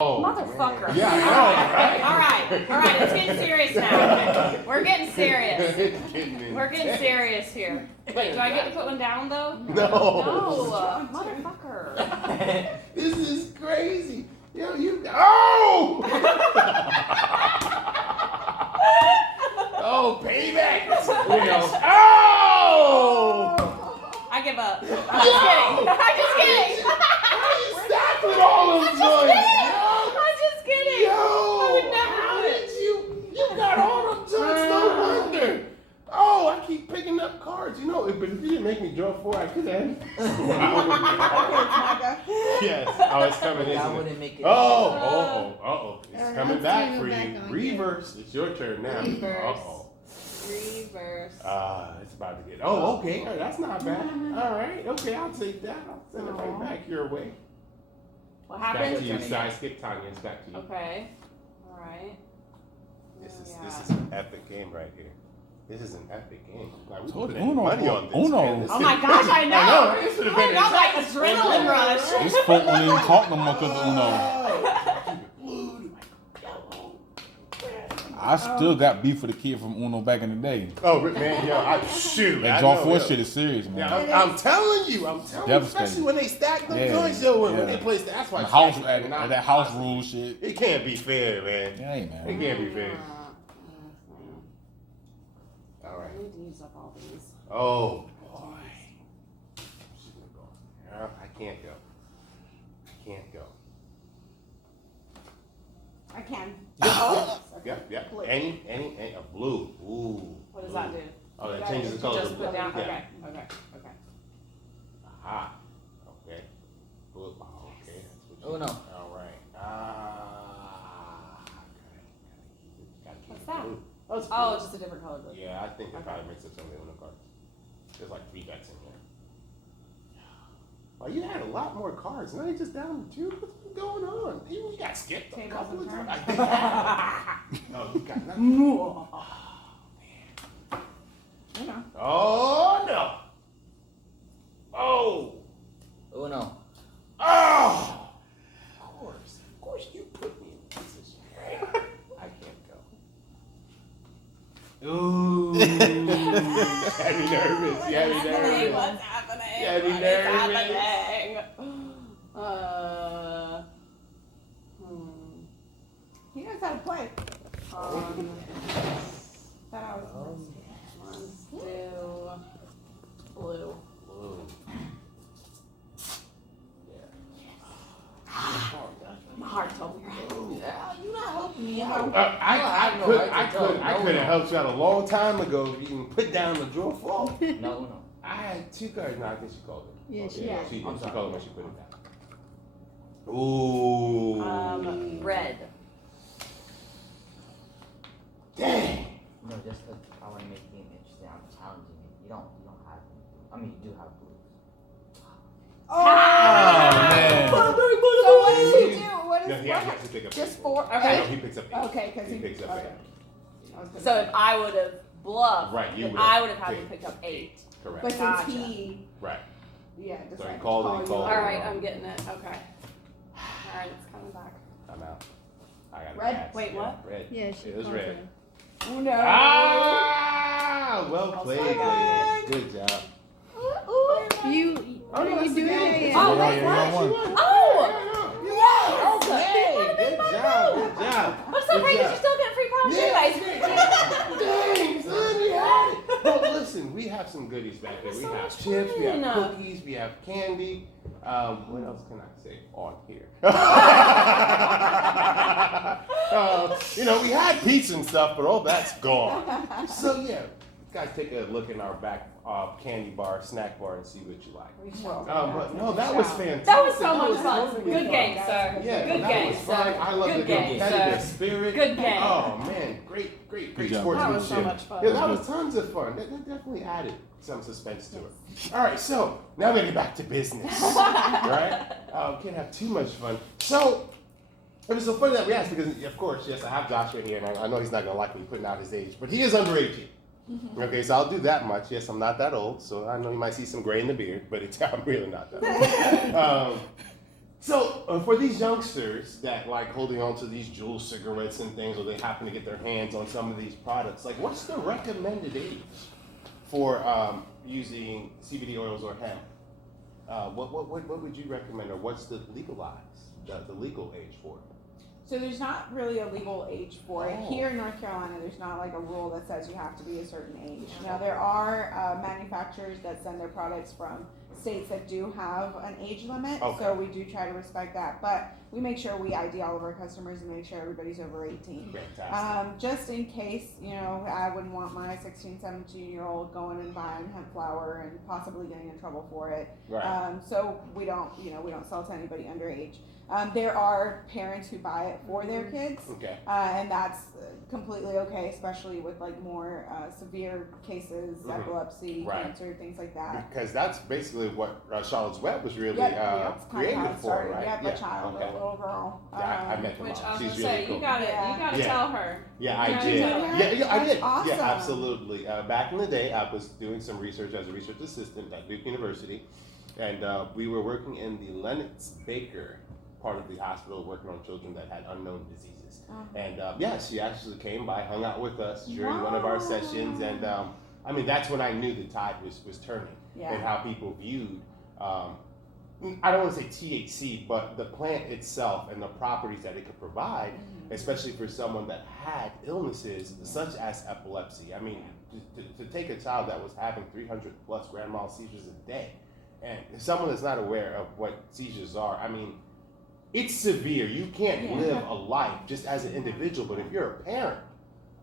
Oh, motherfucker. Man. Yeah, I know, All right, it's getting serious now. We're getting serious. It's getting We're getting serious here. Wait, do I get to put one down though? No. No, motherfucker. This is crazy. Yo, you. Oh! Oh, payback. Oh! I give up. I'm just kidding. I'm just kidding. How you stacked with all them joints? I'm just kidding. Yo, I would never how do it. did you got all them joints, no wonder. Oh, I keep picking up cards. You know, but if you didn't make me draw 4, I could have. Yes. Oh, it's coming, isn't I it? wouldn't make it. Oh. It's coming back for you. Reverse. It's your turn now. Reverse. Reverse. It's about to get. Oh, okay. That's not bad. All right. Okay, I'll take that. I'll send it right back your way. What Back happened? to you. Side skip, Tanya. It's back to you. Okay. All right. This is an epic game right here. This is an epic game. Like, we Told put you, any Uno, money on this. Uno. Man. This Oh is- my gosh, I know. I know. This would have been I got like adrenaline rush. These folk won't even talk no more because of Uno. I still got beef with the kid from Uno back in the day. Oh, man, yo, shoot. That I draw know, 4 yo. shit is serious, man. Yeah, I'm telling you, especially when they stack them joints, yo, when they play, that's why. The house, that house rule shit. It can't be fair, man. Yeah, hey, man. It can't be fair. All right. I need to use up all these. Oh, boy. Yeah, I can't go. I can. Yep. Any, a blue. Ooh. What does that do? Oh, that changes the color. Just put down. Yeah. Okay. Aha. Okay. Blue. Oh, okay. That's what Oh, no. All right. Gotta keep What's it that? blue. Oh, it's blue. Oh, it's just a different color blue. Yeah, I think they Okay. probably mixed up some of the Uno cards. There's like 3 decks in here. Well, you had a lot more cards. Now you're just down to 2. What's going on? You got skipped a Tables couple of and times. turns. No, you got nothing. Oh, no. Oh. Oh no. Oh. Of course you put me in a position. I can't go. Ooh. You had me nervous. What's happening? Yeah, be What is nervous. happening? You guys how to play. That I was Let's do blue. Blue. My heart told me right. Yeah, you not helping me. I could have helped you out a long time ago if you can put down the draw 4. No. I had 2 cards. No, I think she called it. Yeah, she did. She I'm sorry. called it when she put it down. Ooh. Red. Dang. No, just because I want to make the game interesting. I'm challenging you. You don't have. I mean, you do have blues. Oh, man. So what does he do? What is He has to pick up Just 8. 4? No, Okay. he picks up 8. Okay, because He picks up 8. So if I would have bluffed, Right, you then would've I would have had to picked pick up 8. Correct. But since Gotcha. he, Right. yeah, So he decided to called it, call he you called out. All right, I'm getting it. Okay. All right, it's coming back. I'm out. I got Red? pass. Wait, Yeah, what? Red. Yeah, she It was called red. him. Oh no. Ah! Well Oh, played, sorry. ladies. Good job. You, Oh, no, what are you that's doing? okay. Oh, Yeah, wait, yeah, what? yeah, one. Oh! Okay. Good job. Good job. I'm so Good crazy job. you still get free problems Yeah. anyways. Dang, son, you had it. Well, listen, we have some goodies back there. We So have much chips, we have fun. cookies, we have candy. What else can I say on here? We had pizza and stuff, but all that's gone. So yeah, guys, take a look in our back candy bar, snack bar, and see what you like. But no, that was fantastic. That was so much fun. totally Good fun. game, sir. Yeah, Good that game, was fun. sir. I love Good the game, competitive sir. spirit. Good game. Oh man, great Good job. sportsmanship. That was so much fun. Yeah, that was tons of fun. That definitely added some suspense to it. All right, so now we're getting back to business, right? Can't have too much fun. So it was so funny that we asked because, of course, yes, I have Joshua here, and I know he's not gonna like me putting out his age, but he is under 18. Okay, so I'll do that much. Yes, I'm not that old, so I know you might see some gray in the beard, but I'm really not that old. So for these youngsters that like holding on to these Juul cigarettes and things, or they happen to get their hands on some of these products, like what's the recommended age for using CBD oils or hemp? What would you recommend, or what's the legal age for it? So there's not really a legal age for it. Oh. Here in North Carolina, there's not like a rule that says you have to be a certain age. Now there are manufacturers that send their products from states that do have an age limit, Okay. so we do try to respect that. But we make sure we ID all of our customers and make sure everybody's over 18. Fantastic. Just in case, I wouldn't want my 16, 17-year-old going and buying hemp flower and possibly getting in trouble for it. Right. So we don't sell to anybody underage. There are parents who buy it for their kids, Okay. and that's completely okay, especially with like more severe cases, Mhm. epilepsy, Right. cancer, things like that. Because that's basically what Charlotte's Web was really Yep, that's kind of created how it for, started. right? Yep, a child, okay. a little girl. Yeah, I met the Which mom. I was She's gonna really say, cool. you gotta Yeah. tell her. Yeah, You I gotta did. tell her. Yeah, I That's did. awesome. Yeah, absolutely. Back in the day, I was doing some research as a research assistant at Duke University, and we were working in the Lennox Baker part of the hospital, working on children that had unknown diseases. Oh. And she actually came by, hung out with us during one of our sessions, and I mean, that's when I knew the tide was turning, Yeah. and how people viewed. I don't want to say THC, but the plant itself and the properties that it could provide, especially for someone that had illnesses such as epilepsy. I mean, to take a child that was having 300 plus grand mal seizures a day, and someone that's not aware of what seizures are, I mean, it's severe. You can't Yeah. live a life just as an individual, but if you're a parent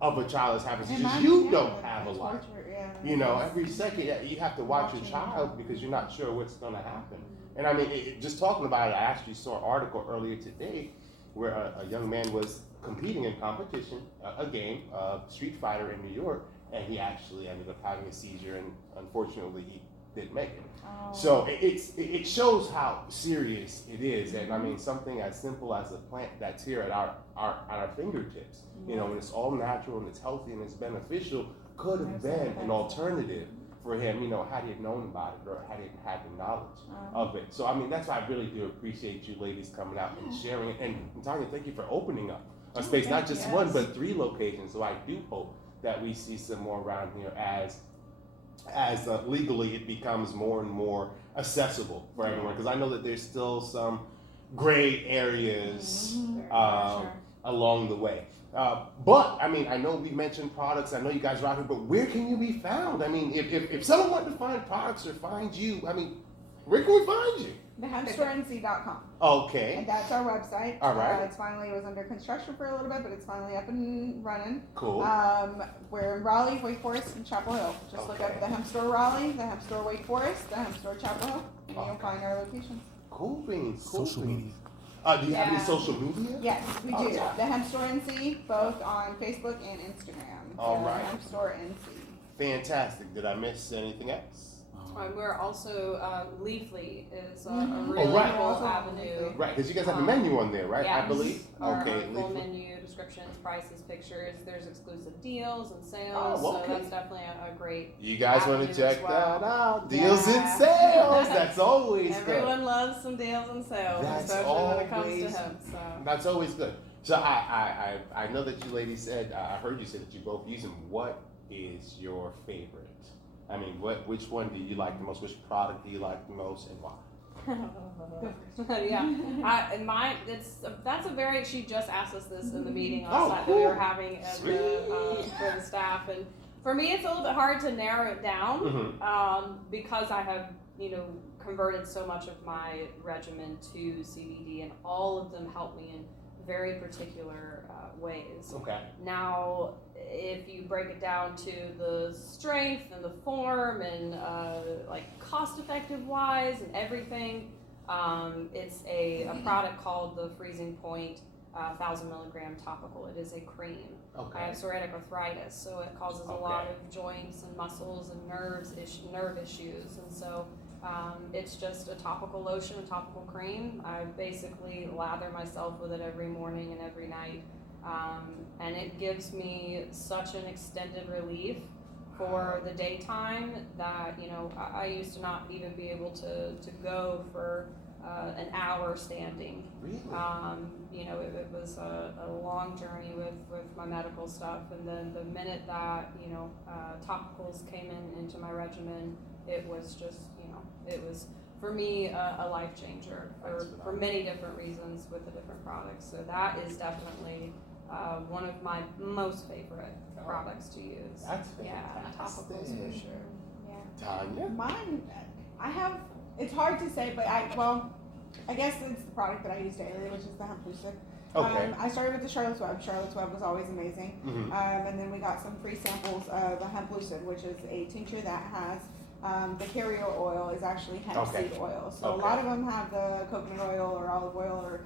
of a child that's having seizures, Imagine, you yeah, don't have a it's life. torture, yeah. You know, every second you have to watch your Watching child because you're not sure what's going to happen. And I mean, just talking about it, I actually saw an article earlier today where a young man was competing in competition, a game, Street Fighter in New York, and he actually ended up having a seizure, and unfortunately he didn't make it. Oh. So it shows how serious it is, and I mean something as simple as a plant that's here at our fingertips, you know, and it's all natural and it's healthy and it's beneficial, could have been an alternative for him, you know, had he known about it or had he had the knowledge of it. So I mean that's why I really do appreciate you ladies coming out and sharing it. And Tanya, thank you for opening up a space, not just one but 3 locations. So I do hope that we see some more around here as legally it becomes more and more accessible for everyone, because I know that there's still some gray areas along the way. But I mean, I know we mentioned products. I know you guys are out here, but where can you be found? I mean, if someone wanted to find products or find you, I mean, where can we find you? TheHempstoreNC.com. Okay. And that's our website. All right. It was under construction for a little bit, but it's finally up and running. Cool. We're in Raleigh, Wake Forest, and Chapel Hill. Just look up the Hemp Store Raleigh, the Hemp Store Wake Forest, the Hemp Store Chapel Hill, and you'll find our locations. Cool beans. Cool Social beans. media. Do you have any Yeah. social media? Yes, we Oh, do. yeah. The Hemp Store NC, both on Facebook and Instagram. All So, right. Hemp Store NC. Fantastic. Did I miss anything else? We're also Leafly is a Mhm. really Oh, right. cool Also avenue. Right, because you guys have a menu on there, right? I Yes. believe. Our Okay. full Leafly. menu, descriptions, prices, pictures. There's exclusive deals and sales, Oh, okay. so that's definitely a great. You guys want to avenue check as well. that out? Deals and Yeah. sales. That's always good. Everyone loves some deals and sales, That's especially when it comes always- to hemp. So. That's always good. So I know that you ladies said, I heard you say that you both use them. What is your favorite? I mean, which one do you like the most? Which product do you like the most, and why? Yeah, that's a very. She just asked us this in the meeting last Oh, night that we were cool. having at Sweet. for the staff, and for me it's a little bit hard to narrow it down Mm-hmm. because I have converted so much of my regimen to CBD, and all of them help me in very particular ways. Okay. Now, if you break it down to the strength and the form and like cost-effective wise and everything, it's a product called the Freezing Point 1,000 milligram topical. It is a cream. I Okay. have psoriatic arthritis, so it causes a lot of joints and muscles and nerve issues, and so it's just a topical lotion, a topical cream. I basically lather myself with it every morning and every night. And it gives me such an extended relief for the daytime that I used to not even be able to go for an hour standing. Really? You know, it was a long journey with my medical stuff, and then the minute that, you know, topicals came into my regimen, it was just, you know, it was, for me, a life changer for many different reasons with the different products. So that is definitely one of my most favorite products to use. That's Yeah, fantastic. topicals for sure. Yeah. Tanya? Mine, it's hard to say, but I guess it's the product that I use daily, which is the Hemp Lucid. Okay. I started with the Charlotte's Web. Charlotte's Web was always amazing. Mhm. And then we got some free samples of the Hemp Lucid, which is a tincture that has the carrier oil is actually hemp Okay. seed oil. So Okay. a lot of them have the coconut oil or olive oil or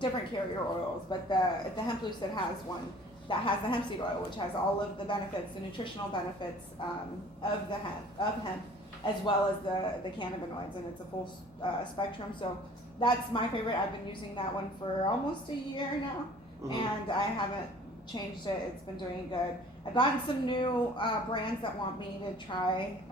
different carrier oils, but the Hemp Lucid has one that has the hemp seed oil, which has all of the benefits, the nutritional benefits of hemp, as well as the cannabinoids, and it's a full spectrum. So that's my favorite. I've been using that one for almost a year now, Mhm. and I haven't changed it. It's been doing good. I've gotten some new brands that want me to try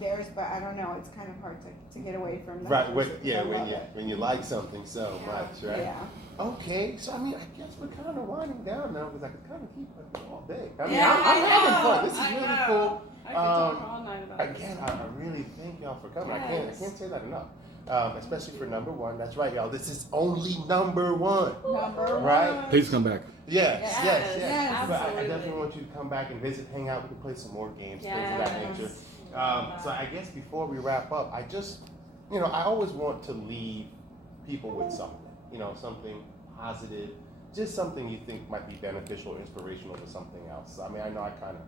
theirs, but I don't know. It's kind of hard to get away from that. Right, when you like something so Yeah. much, right? Yeah. Okay, so I mean, I guess we're kind of winding down now because I could kind of keep it all day. I mean, Yeah, I'm having I fun. know, This is I really know. cool. I could talk all night about Again, this. I really thank y'all for coming. I Yes. can't say that enough. Especially for number one. That's right, y'all. This is only number one. Number Right. one. Please come back. Yes. Yes, But I absolutely. definitely want you to come back and visit, hang out. We can play some more games, things of that nature. So I guess before we wrap up, I just, I always want to leave people with something, something positive, just something you think might be beneficial or inspirational to something else. I mean, I know I kind of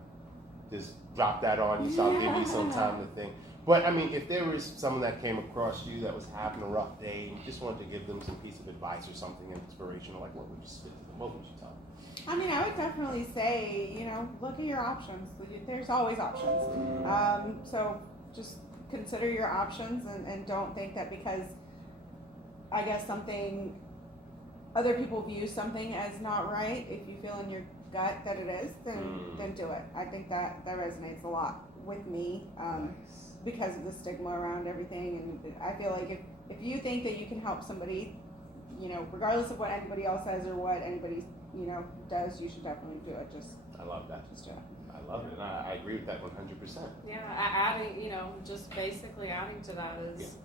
just dropped that on you, so I'll give you some time to think. But I mean, if there was someone that came across you that was having a rough day and you just wanted to give them some piece of advice or something inspirational, like what would you spit to them? What would you tell them? I mean, I would definitely say, look at your options. There's always options. So just consider your options and don't think that because I guess other people view something as not right, if you feel in your gut that it is, then do it. I think that resonates a lot with me because of the stigma around everything. And I feel like if you think that you can help somebody, regardless of what anybody else says or what anybody does, you should definitely do it. I love that. Just do it. I love it. And I agree with that 100%. Yeah, adding, just basically adding to that is,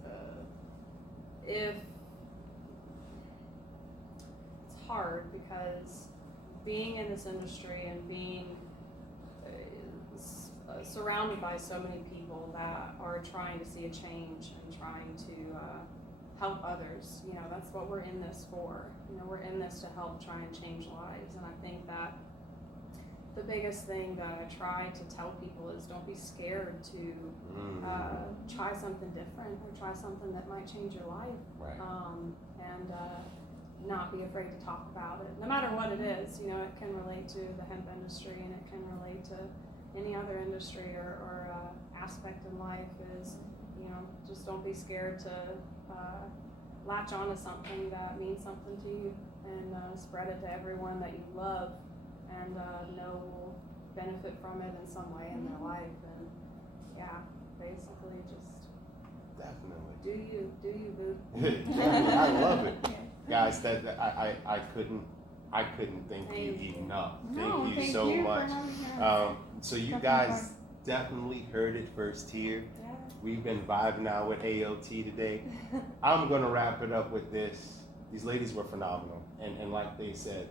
if it's hard because being in this industry and being surrounded by so many people that are trying to see a change and trying to help others, that's what we're in this for. We're in this to help try and change lives, and I think that the biggest thing that I try to tell people is don't be scared to try something different or try something that might change your life. Right. And not be afraid to talk about it. No matter what it is, it can relate to the hemp industry and it can relate to any other industry or aspect in life is, just don't be scared to latch on to something that means something to you and spread it to everyone that you love and know will benefit from it in some way in their life. And yeah, basically just Definitely. do you, boo. Yeah, I love it. Guys, that I couldn't thank you Thank you. enough. No, Thank you so for much. having us. So you Definitely guys fun. definitely heard it first here. Yeah. We've been vibing out with AOT today. I'm gonna wrap it up with this. These ladies were phenomenal, and like they said,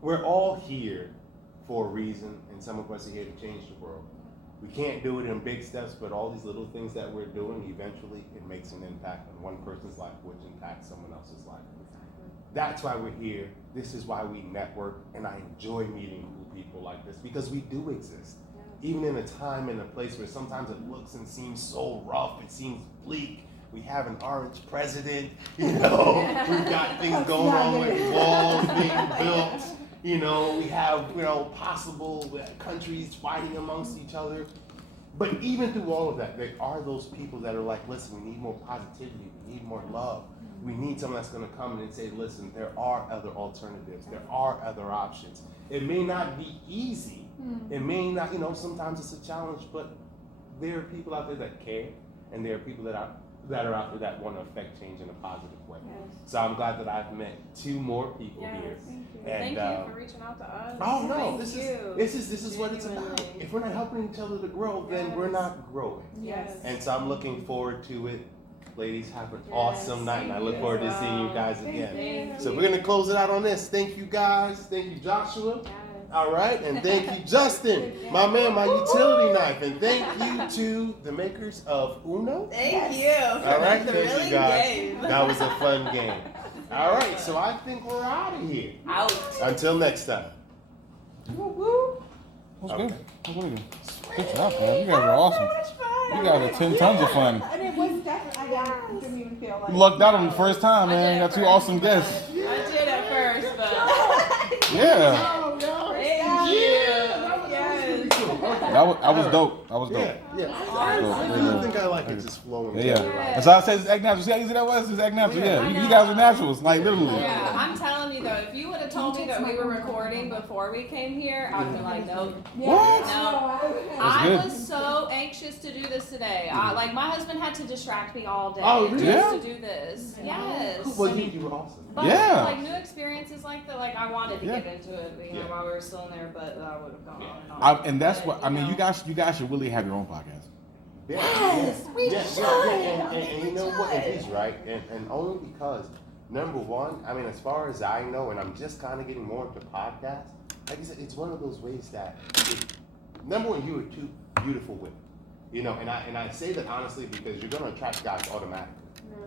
we're all here for a reason, and some of us are here to change the world. We can't do it in big steps, but all these little things that we're doing, eventually it makes an impact on one person's life, which impacts someone else's life. That's why we're here. This is why we network, and I enjoy meeting cool people like this because we do exist. Even in a time and a place where sometimes it looks and seems so rough, it seems bleak. We have an orange president, we've got things going on with walls being built. We have, possible countries fighting amongst each other. But even through all of that, there are those people that are like, listen, we need more positivity, we need more love. We need someone that's gonna come in and say, listen, there are other alternatives, there are other options. It may not be easy, it may not, sometimes it's a challenge, but there are people out there that care, and there are people that are that are out there that want to affect change in a positive way. Yes. So I'm glad that I've met 2 more people Yes. here. Thank you. And, Thank you for reaching out to us. Oh no, Thank this you. is what it's about. Genuinely. If we're not helping each other to grow, then we're Yes. not growing. Yes. And so I'm looking forward to it. Ladies, have an Yes, awesome night, and I look thank forward you to seeing you as guys Thank again. you. Thank So you. we're gonna close it out on this. Thank you guys. Thank you, Joshua. Yes. All right, and thank you, Justin, my man, my utility knife, and thank you to the makers of Uno. Thank you. All right, The thank you really guys. game. That was a fun game. All right, so I think we're out of here. Out. Until next time. Woo woo. What's Okay. good? What's good? Good job, guys. You guys are awesome. So much fun. You guys are 10 tons of fun. And it was definitely, I didn't even feel like. You lucked out on the first time, man. You got 2 awesome guests. I did at first, but Yeah. thank you. Yes. I was dope. I was dope. Yeah. I Dope. really think I like it just flowing. Yeah. together. That's how I said it's act natural. See how easy that was? It's act natural. Yeah. You guys are naturals. Like, literally. Yeah, I'm telling you though, if you would have told me that we were recording before we came here, I'd be like, nope. What? No. That's I good. was so anxious to do this today. Like my husband had to distract me all day Oh, really? just Yeah. to do this. Yes. Well, you were awesome. But Yeah. like new experiences like that, like I wanted to Yeah. get into it, you know, Yeah. while we were still in there, but I would have gone on and on. And that's But, what I mean. know. You guys should really have your own podcast. Yes, we yes, should. and you know what? And he's right, and only because number one, I mean, as far as I know, and I'm just kind of getting more into podcasts. Like I said, it's one of those ways that, number one, you are 2 beautiful women, you know, and I say that honestly because you're gonna attract guys automatically,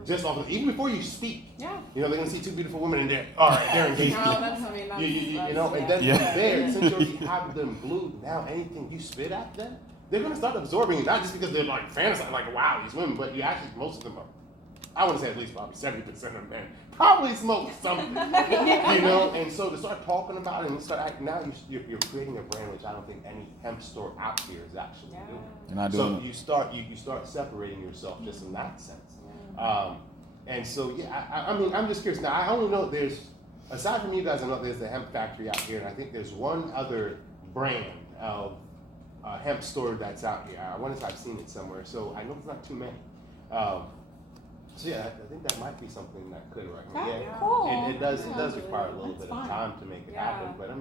just off of, even before you speak. Yeah. You know, they're gonna see 2 beautiful women and they're all right, they're engaged. No, that's, I mean, that's, You know, and then Yeah. from there, since you already have them glued, now anything you spit at them, they're gonna start absorbing it, not just because they're like fantasizing, like wow, these women, but you actually, most of them are, I want to say at least probably 70% of men probably smoke something, you know, and so to start talking about it and start acting, now you're creating a brand which I don't think any hemp store out here is actually Yeah. doing. And I do. So you start separating yourself just in that sense. And so yeah, I mean, I'm just curious. Now I only know there's, aside from you guys, I know there's the hemp factory out here, and I think there's one other brand of hemp store that's out here. I want to say I've seen it somewhere, so I know it's not too many. So yeah, I think that might be something that could work. Okay, Yeah. cool. And it does Yeah. require a little That's bit of fine. time to make it Yeah. happen, but I mean.